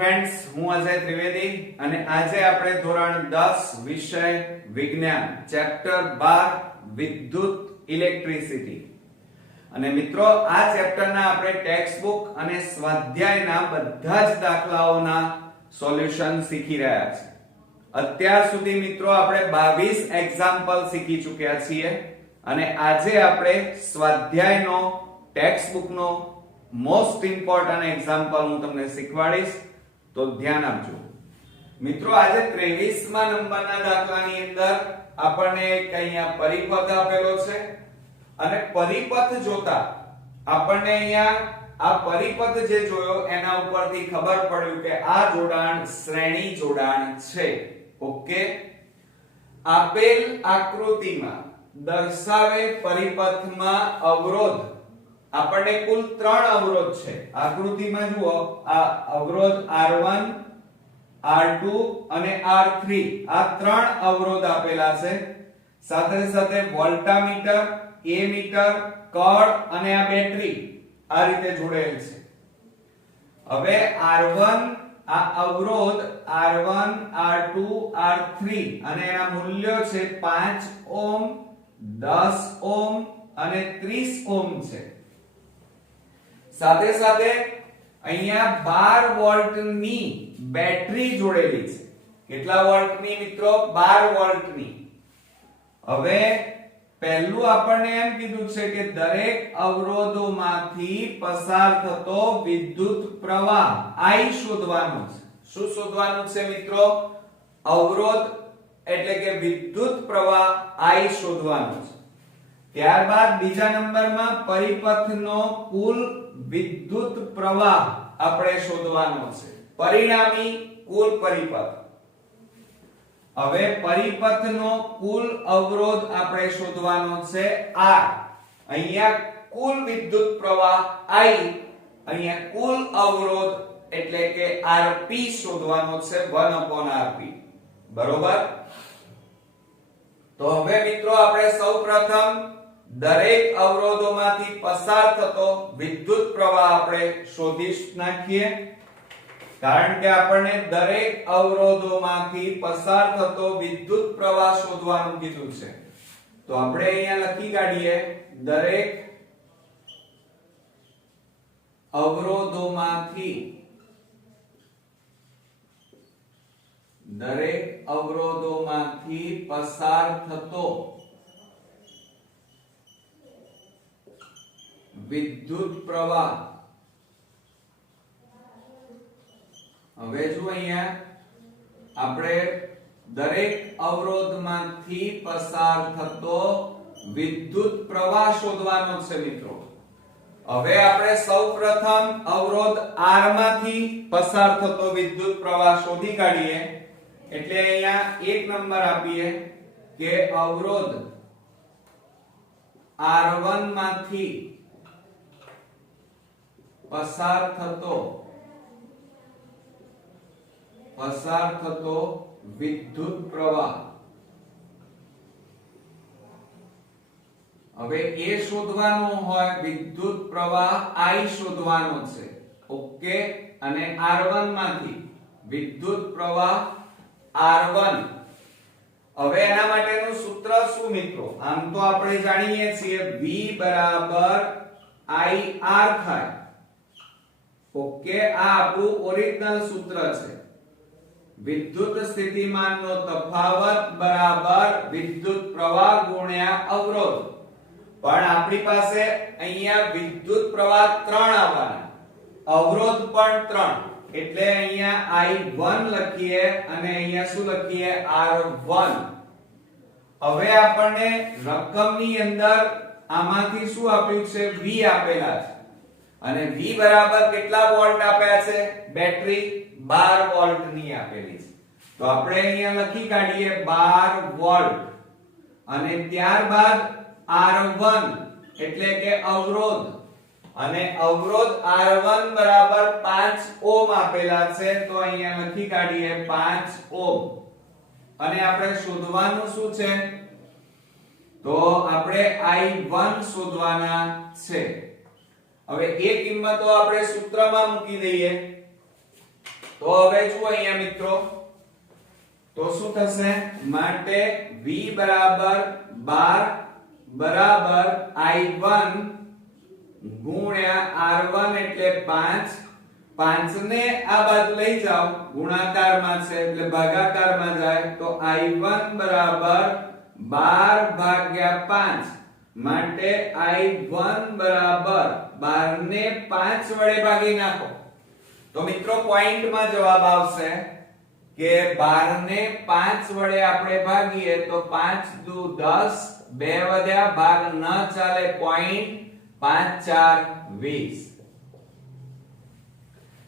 Friends, હું અજય ત્રિવેદી અને આજે આપણે ધોરણ 10 વિષય વિજ્ઞાન ચેપ્ટર 12 વિદ્યુત ઇલેક્ટ્રિસિટી અને મિત્રો આ ચેપ્ટરના આપણે ટેક્સ્ટ બુક અને સ્વાધ્યાયના બધા જ દાખલાઓના સોલ્યુશન શીખી રહ્યા છીએ. અત્યાર સુધી મિત્રો આપણે 22 એક્ઝામ્પલ શીખી ચૂક્યા છીએ અને આજે આપણે સ્વાધ્યાયનો ટેક્સ્ટ બુકનો મોસ્ટ ઇમ્પોર્ટન્ટ એક્ઝામ્પલ હું તમને શીખવાડીશ, તો ધ્યાન આપજો. મિત્રો આજે 23મા નંબરના દાખલાની અંદર આપણને એક અહીંયા પરિપથ આપેલો છે અને પરિપથ જોતા આપણને અહીંયા આ પરિપથ જે જોયો એના ઉપરથી ખબર પડ્યું કે આ જોડાણ શ્રેણી જોડાણ છે. ઓકે, આપેલ આકૃતિમાં દર્શાવેલ પરિપથમાં અવરોધ આપણને કુલ 3 અવરોધ છે. આકૃતિમાં જુઓ, આ અવરોધ R1 R2 અને R3 આ 3 અવરોધ આપેલા છે. સાથે સાથે વોલ્ટામીટર, એમીટર, કળ અને આ બેટરી આ રીતે જોડેલ છે. હવે R1 આ અવરોધ R1 R2 R3 અને એના મૂલ્યો છે 5 ઓહ્મ, 10 ઓહ્મ અને 30 ઓહ્મ છે. સાથે સાથે અહીંયા 12 વોલ્ટની બેટરી જોડેલી છે. કેટલા વોલ્ટની મિત્રો? 12 વોલ્ટની. હવે પહેલું આપણને એમ કીધું છે કે દરેક અવરોધોમાંથી પસાર થતો વિદ્યુત પ્રવાહ I શોધવાનો છે. શું શોધવાનું છે મિત્રો? અવરોધ એટલે કે વિદ્યુત પ્રવાહ I શોધવાનો છે. ત્યારબાદ બીજા નંબરમાં પરિપથનો કુલ વિદ્યુત પ્રવાહ આપણે શોધવાનો છે. પરિણામી કુલ પરિપથ. હવે પરિપથનો કુલ અવરોધ આપણે શોધવાનો છે R. અહીંયા કુલ વિદ્યુત પ્રવાહ I, અહીંયા કુલ અવરોધ એટલે કે Rp શોધવાનો છે 1/Rp. બરોબર? તો હવે મિત્રો આપણે સૌપ્રથમ દરેક અવરોધોમાંથી પસાર થતો વિદ્યુત પ્રવાહ આપણે શોધી નાખીએ, કારણ કે આપણને દરેક અવરોધોમાંથી પસાર થતો વિદ્યુત પ્રવાહ શોધવાનું કીધું છે. તો આપણે અહીંયા લખી કાઢીએ દરેક અવરોધોમાંથી પસાર થતો વિદ્યુત પ્રવાહ. હવે જો અહીંયા આપણે દરેક અવરોધમાંથી પસાર થતો વિદ્યુત પ્રવાહ શોધવાનો છે મિત્રો. હવે આપણે સૌપ્રથમ અવરોધ R માંથી પસાર થતો વિદ્યુત પ્રવાહ શોધી કાઢીએ. એટલે અહીંયા એક નંબર આપીએ કે અવરોધ R1 માંથી પસાર થતો વિદ્યુત પ્રવાહ. હવે એ શોધવાનો હોય, વિદ્યુત પ્રવાહ I શોધવાનો છે. ઓકે, અને R1 માંથી વિદ્યુત પ્રવાહ R1. હવે એના માટેનું સૂત્ર શું મિત્રો? આમ તો આપણે જાણીએ છીએ V બરાબર IR થાય. ઓકે, આ આપણું ઓરિજિનલ સૂત્ર છે. વિદ્યુત સ્થિતિમાનનો તફાવત બરાબર વિદ્યુત પ્રવાહ ગુણ્યા અવરોધ. પણ આપણી પાસે અહીંયા વિદ્યુત પ્રવાહ 3 આવવાના, અવરોધ પણ 3, એટલે અહીંયા I1 લખીએ અને અહીંયા શું લખીએ? R1. હવે આપણને રકમની અંદર આમાંથી શું આપ્યું છે? V આપેલા છે અને V બરાબર કેટલા વોલ્ટ આપ્યા છે? બેટરી 12 વોલ્ટની આપેલી છે. તો આપણે અહીંયા લખી કાઢીએ 12 વોલ્ટ અને ત્યારબાદ R1 એટલે કે અવરોધ, અને અવરોધ R1 બરાબર 5 ઓહ્મ આપેલા છે. તો અહીંયા લખી કાઢીએ 5 ઓહ્મ. અને આપણે શોધવાનું શું છે? તો આપણે I1 શોધવાના છે. હવે એ કિંમતો આપણે સૂત્રમાં મૂકી દઈએ. તો હવે જુઓ અહીંયા મિત્રો, તો શું થશે? માટે V બરાબર 12 બરાબર I1 ગુણ્યા R1 એટલે 5. 5 ને આ બાજુ લઈ જાઓ, ગુણાકારમાં છે એટલે ભાગાકારમાં જાય, તો I1 બરાબર 12 ભાગ્યા 5. માટે I1 બરાબર 12 ને 5 વડે ભાગી નાખો તો મિત્રો પોઈન્ટમાં જવાબ આવશે કે 12 ને 5 વડે આપણે ભાગીએ તો 5 દુ 10, 2 વધ્યા, ભાગ ન ચાલે, પોઈન્ટ, 5 4 20.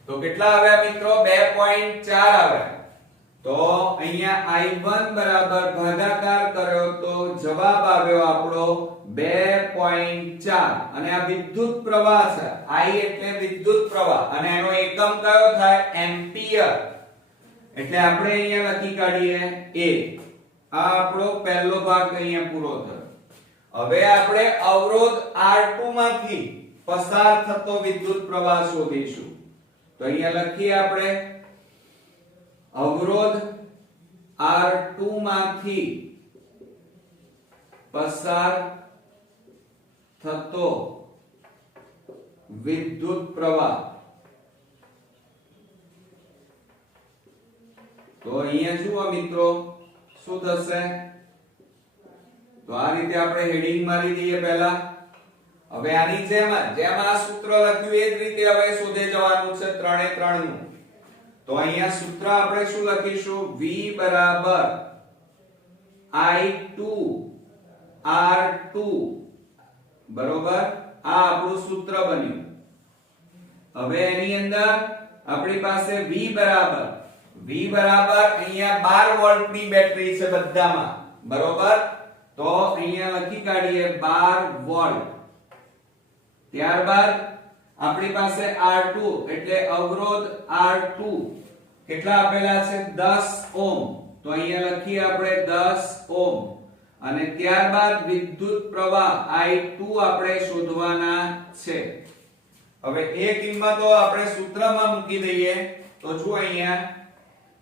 તો કેટલા આવ્યા મિત્રો? 2.4 આવ્યા. તો અહીંયા I1 બરાબર ભાગાકાર કર્યો તો જવાબ આવ્યો આપણો 2.4 અને આ વિદ્યુત પ્રવાહ છે. I એટલે વિદ્યુત પ્રવાહ અને એનો એકમ કયો થાય? એમ્પિયર. એટલે આપણે અહીંયા લખી કાઢીએ A. આ આપણો પહેલો ભાગ અહીંયા પૂરો થયો. હવે આપણે અવરોધ R2 માંથી પસાર થતો વિદ્યુત પ્રવાહ શોધીશું. તો અહીંયા લખીએ આપણે અવરોધ R2 માંથી પસાર થતો વિદ્યુત પ્રવાહ. તો અહીંયા જુઓ મિત્રો શું થશે? તો આ રીતે આપણે હેડિંગ મારી દઈએ પહેલા. હવે આની જેમ આ સૂત્ર લખ્યું એ જ રીતે હવે શોધે જવાનું છે 3 એ 3 નું. તો અહીંયા સૂત્ર આપણે શું લખીશું? V બરાબર I2 R2 બરોબર. આ આપણું સૂત્ર બન્યું. હવે એની અંદર આપણી પાસે V બરાબર અહીંયા 12 વોલ્ટની બેટરી છે બધામાં, બરોબર. તો અહીંયા લખી કાઢીએ 12 વોલ્ટ. ત્યારબાદ આપણી પાસે R2 એટલે અવરોધ R2 કેટલા આપેલા છે? 10 ઓહ્મ. તો અહીંયા લખીએ આપણે 10 ઓહ્મ. અને ત્યારબાદ વિદ્યુત પ્રવાહ I2 આપણે શોધવાના છે. હવે એ કિંમતો આપણે સૂત્રમાં મૂકી દઈએ. તો જુઓ અહીંયા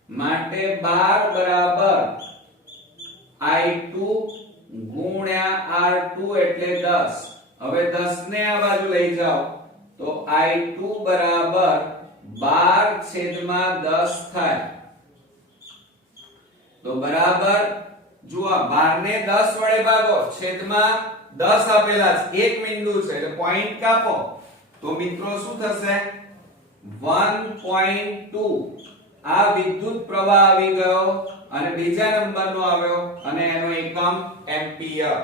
માટે 12 બરાબર I2 ગુણ્યા R2 એટલે 10. હવે 10 ને આ બાજુ લઈ જાઓ તો I2 બરાબર 12/10 થાય. તો બરાબર જુઓ 12 ને 10 વડે ભાગો, છેદમાં 10 આપેલા છે, એક બિંદુ છે એટલે પોઈન્ટ કાપો તો મિત્રો શું થશે? 1.2. આ વિદ્યુત પ્રવાહ આવી ગયો અને બીજા નંબરનો આવ્યો અને એનો એકમ એમ્પિયર.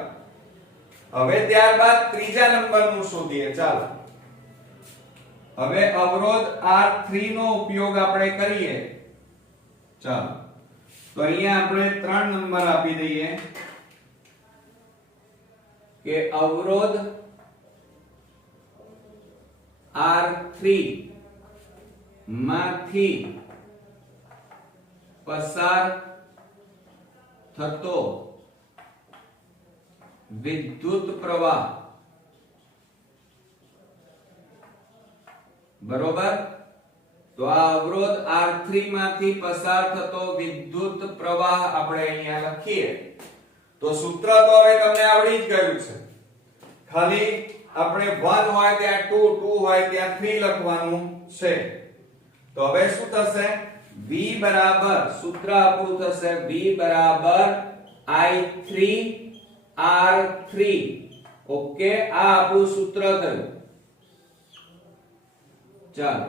હવે ત્યારબાદ ત્રીજા નંબરનું શોધીએ. ચાલો હવે અવરોધ R3 નો ઉપયોગ આપણે કરીએ. ચાલો તો અહીંયા આપણે 3 નંબર આપી દઈએ કે અવરોધ R3 માંથી પસાર થતો વિદ્યુત પ્રવાહ, બરોબર. તો આ અવરોધ R3 માંથી પસાર થતો વિદ્યુત પ્રવાહ આપણે અહીંયા લખીએ. તો સૂત્ર તો હવે તમને આવડી જ ગયું છે. ખાલી આપણે 1 હોય ત્યાં 2, 2 હોય ત્યાં 3 લખવાનું છે. તો હવે શું થશે? V બરાબર સૂત્ર આપણું થશે V બરાબર I3 R3. ઓકે, આ આપણું સૂત્ર થયું. ચાલો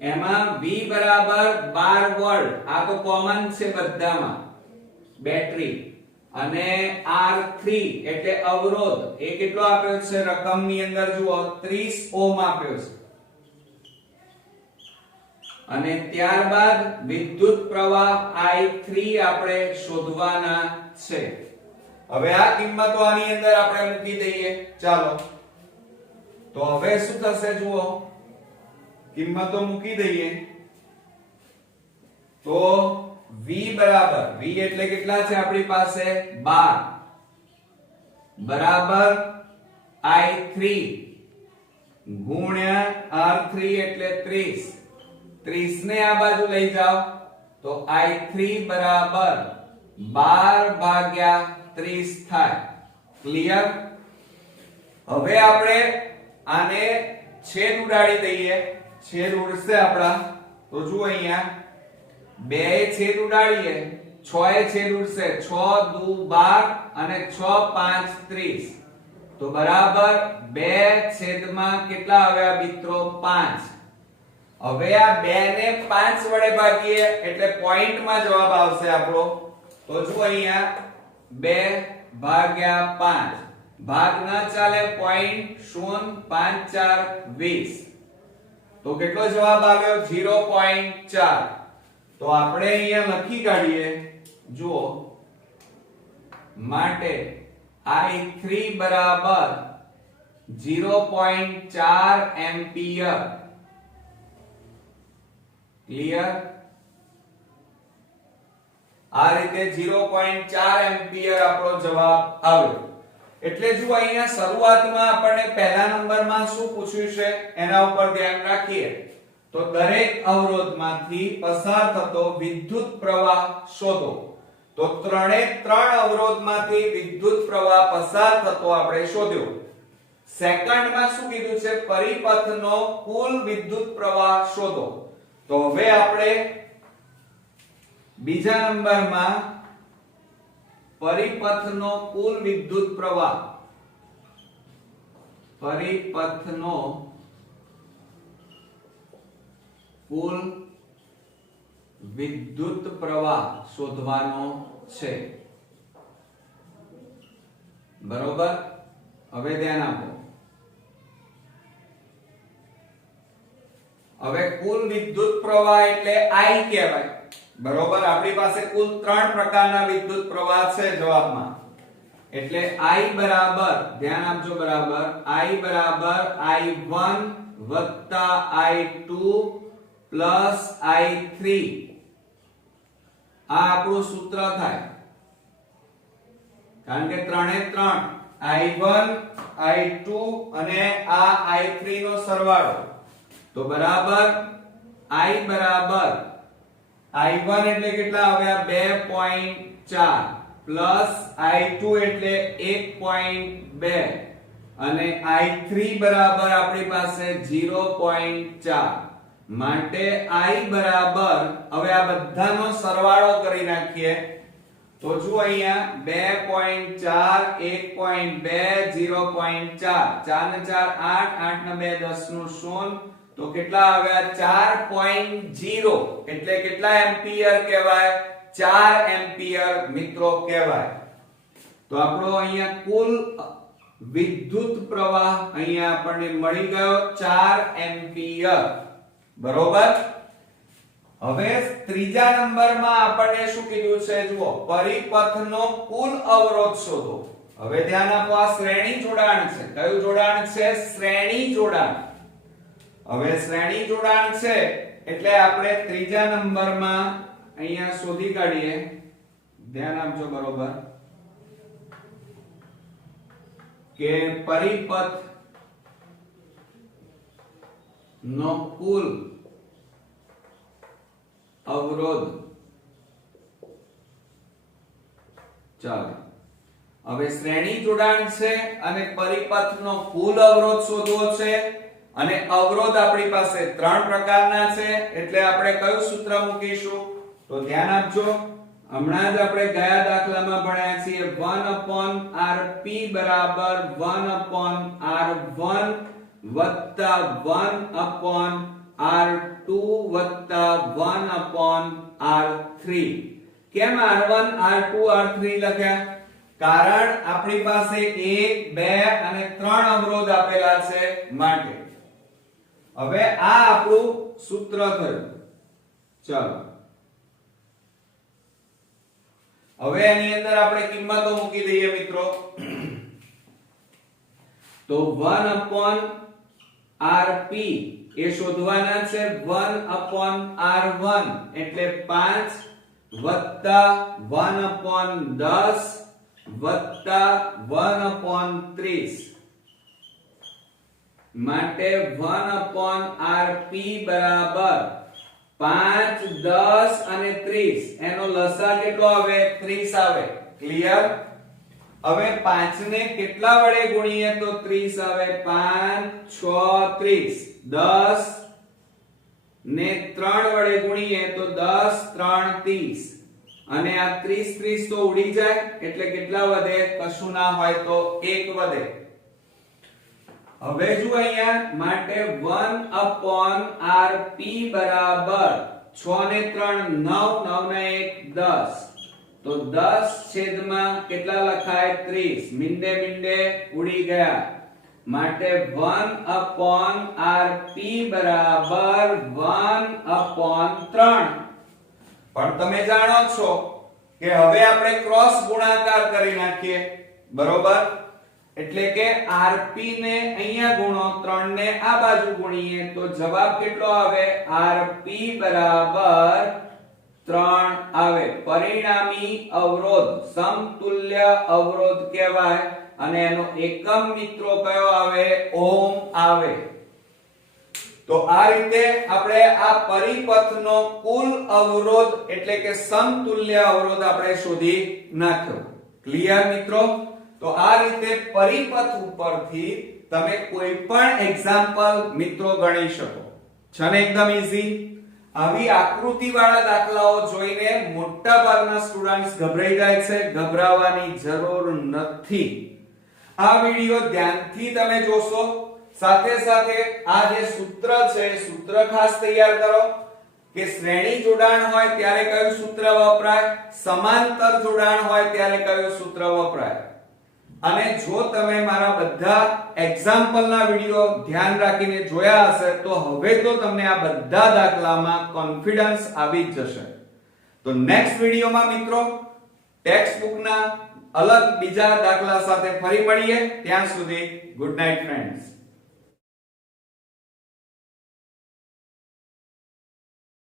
એમાં V બરાબર 12 વોલ્ટ, આ તો કોમન છે બધામાં, બેટરી. અને R3 એટલે અવરોધ, એ કેટલો આપ્યો છે રકમની અંદર જુઓ 30 ઓહ્મ આપ્યો છે. અને ત્યારબાદ વિદ્યુત પ્રવાહ I3 આપણે શોધવાના છે. હવે આ કિંમતો આની અંદર આપણે મૂકી દઈએ. ચાલો તો હવે શું થશે જુઓ, કિંમતો મૂકી દઈએ તો V બરાબર, V એટલે કેટલા છે આપણી પાસે? 12 બરાબર I3 ગુણ્યા R3 એટલે 30. 30 ને આ બાજુ લઈ જાઓ તો I3 બરાબર 12 ભાગ્યા 30 થાય. ક્લિયર? હવે આપણે આને છેદ ઉડાડી દઈએ. છેદ ઉડશે આપડા તો જુઓ અહીંયા 2 એ છેદ ઉડાડીએ, 6 એ છેદ ઉડશે, 6 દુ 12 અને 6 5 30 તો બરાબર 2 છેદમાં કેટલા આવ્યા મિત્રો? 5. હવે આ 2 ને 5 વડે ભાગીએ એટલે પોઈન્ટમાં જવાબ આવશે આપણો. તો જુઓ અહીંયા 2 ભાગ્યા 5 ભાગ ના ચાલે પોઈન્ટ 0 5 4 20 તો કેટલો જવાબ આવ્યો? 0.4. તો આપણે અહીંયા લખી કાઢીએ. જુઓ માટે I3 બરાબર 0.4 એમ્પિયર. ક્લિયર? આ રીતે 0.4 એમ્પિયર આપણો જવાબ આવ્યો. એટલે જો અહીંયા શરૂઆતમાં આપણને પહેલા નંબરમાં શું પૂછ્યું છે એના ઉપર ધ્યાન રાખીએ તો દરેક અવરોધમાંથી પસાર થતો વિદ્યુત પ્રવાહ શોધો. તો ત્રણે ત્રણ અવરોધમાંથી વિદ્યુત પ્રવાહ પસાર થતો આપણે શોધ્યો. સેકન્ડમાં શું કીધું છે? પરિપથનો કુલ વિદ્યુત પ્રવાહ શોધો. તો હવે આપણે બીજા નંબરમાં પરિપથનો કુલ વિદ્યુત પ્રવાહ શોધવાનો છે. બરોબર? હવે ધ્યાન આપો. હવે કુલ વિદ્યુત પ્રવાહ એટલે I કહેવાય. બરોબર? આપણી પાસે કુલ 3 પ્રકારના વિદ્યુત પ્રવાહ છે જવાબમાં. એટલે I બરાબર, ધ્યાન આપજો બરાબર, I બરાબર I1 વત્તા I2 પ્લસ I3. આ આપણું સૂત્ર થાય. કારણ કે 3 એ 3 I1 I2 અને આ I3 નો સરવાળો. તો બરાબર I બરાબર I1 એટલે કેટલા આવ્યા? 2.4 પ્લસ I2 એટલે 1.2 અને I3 બરાબર આપણી પાસે 0.4. માટે I બરાબર, હવે આ બધાનો સરવાળો કરી નાખીએ તો જુઓ અહીંયા 2.4 1.2 0.4 4 ને 4 8 8 ને 2 10 નું 0 તો કેટલા આવ્યા? 4.0 એટલે કેટલા એમ્પિયર કહેવાય? 4 એમ્પિયર મિત્રો કહેવાય. તો આપણો અહીંયા કુલ વિદ્યુત પ્રવાહ અહીંયા આપણને મળી ગયો 4 એમ્પિયર. બરોબર? હવે ત્રીજા નંબરમાં આપણને શું કીધું છે? જુઓ પરિપથનો કુલ અવરોધ શોધો. હવે ધ્યાન આપો, આ શ્રેણી જોડાણ છે. કયું જોડાણ છે? શ્રેણી જોડાણ. હવે શ્રેણી જોડાણ છે એટલે આપણે ત્રીજા નંબરમાં અહીંયા શોધી કાઢીએ. ધ્યાન આપજો બરોબર કે પરિપથ નો કુલ અવરોધ. ચાલો હવે શ્રેણી જોડાણ છે અને પરિપથનો કુલ અવરોધ શોધવો છે. અને અવરોધ આપણી પાસે 3 પ્રકારના છે એટલે આપણે કયું સૂત્ર મૂકીશું? તો ધ્યાન આપજો. હમણાં જ આપણે ગયા દાખલામાં ભણ્યા છીએ 1/Rp બરાબર 1/R1 વત્તા 1/R2 વત્તા 1/R3. કેમ R1 R2 R3 લખ્યા? કારણ આપણી પાસે 1 2 અને 3 અવરોધ આપેલા છે માટે. હવે આ આપણું સૂત્ર થયું. ચાલો હવે એની અંદર આપણે કિંમતો મૂકી દઈએ મિત્રો. તો 1/Rp એ શોધવાના છે 1/R1 એટલે 5 વત્તા 1/10 વત્તા 1/30 માટે 1/Rp બરાબર 5 10 અને 30 એનો લસા કેટલો આવે 30 આવે ક્લિયર હવે 5 ને કેટલા વડે ગુણીએ તો 30 આવે 5 6 30 10 ને 3 વડે ગુણીએ તો 10 3 30 અને આ 30 30 તો ઉડી જાય એટલે કેટલા વધે કશું ના હોય તો 1 વધે હવે જો અહીંયા માટે 1/rp બરાબર 6 ને 3 9 9 ને 1 10 તો 10 છેદમાં કેટલા લખાય 30 મીંડે મીંડે ઉડી ગયા માટે 1/rp બરાબર 1/3 પણ તમે જાણો છો કે હવે આપણે ક્રોસ ગુણાકાર કરી નાખીએ બરોબર એટલે કે rp ને અહીંયા ગુણો 3 ને આ બાજુ ગુણીએ તો જવાબ કેટલો આવે rp બરાબર 3 આવે પરિણામી અવરોધ સમતુલ્ય અવરોધ કહેવાય અને એનો એકમ મિત્રો કયો આવે ઓહમ આવે તો આ રીતે આપણે આ પરિપથનો કુલ અવરોધ એટલે કે સમતુલ્ય અવરોધ આપણે શોધી નાખ્યો ક્લિયર મિત્રો તો આ રીતે પરિપથ ઉપરથી તમે કોઈ પણ એક્ઝામ્પલ મિત્રો ગણી શકો છે ને એકદમ ઈઝી આવી આકૃતિ વાળા દાખલાઓ જોઈને મોટા ભાગના સ્ટુડન્ટ્સ ગભરાઈ જાય છે ગભરાવાની જરૂર નથી આ વિડિયો ધ્યાનથી તમે જોશો સાથે સાથે આ જે સૂત્ર છે સૂત્ર ખાસ તૈયાર કરો કે શ્રેણી જોડાણ હોય ત્યારે કયું સૂત્ર વપરાય સમાંતર જોડાણ હોય ત્યારે કયું સૂત્ર વપરાય અને જો તમે મારા બધા એક્ઝામ્પલના વિડિયો ધ્યાન રાખીને જોયા હશે તો હવે તો તમને આ બધા દાખલામાં કોન્ફિડન્સ આવી જ જશે તો નેક્સ્ટ વિડિયોમાં મિત્રો ટેક્સ્ટ બુકના અલગ બીજા દાખલા સાથે ફરી મળીએ ત્યાં સુધી ગુડ નાઈટ ફ્રેન્ડ્સ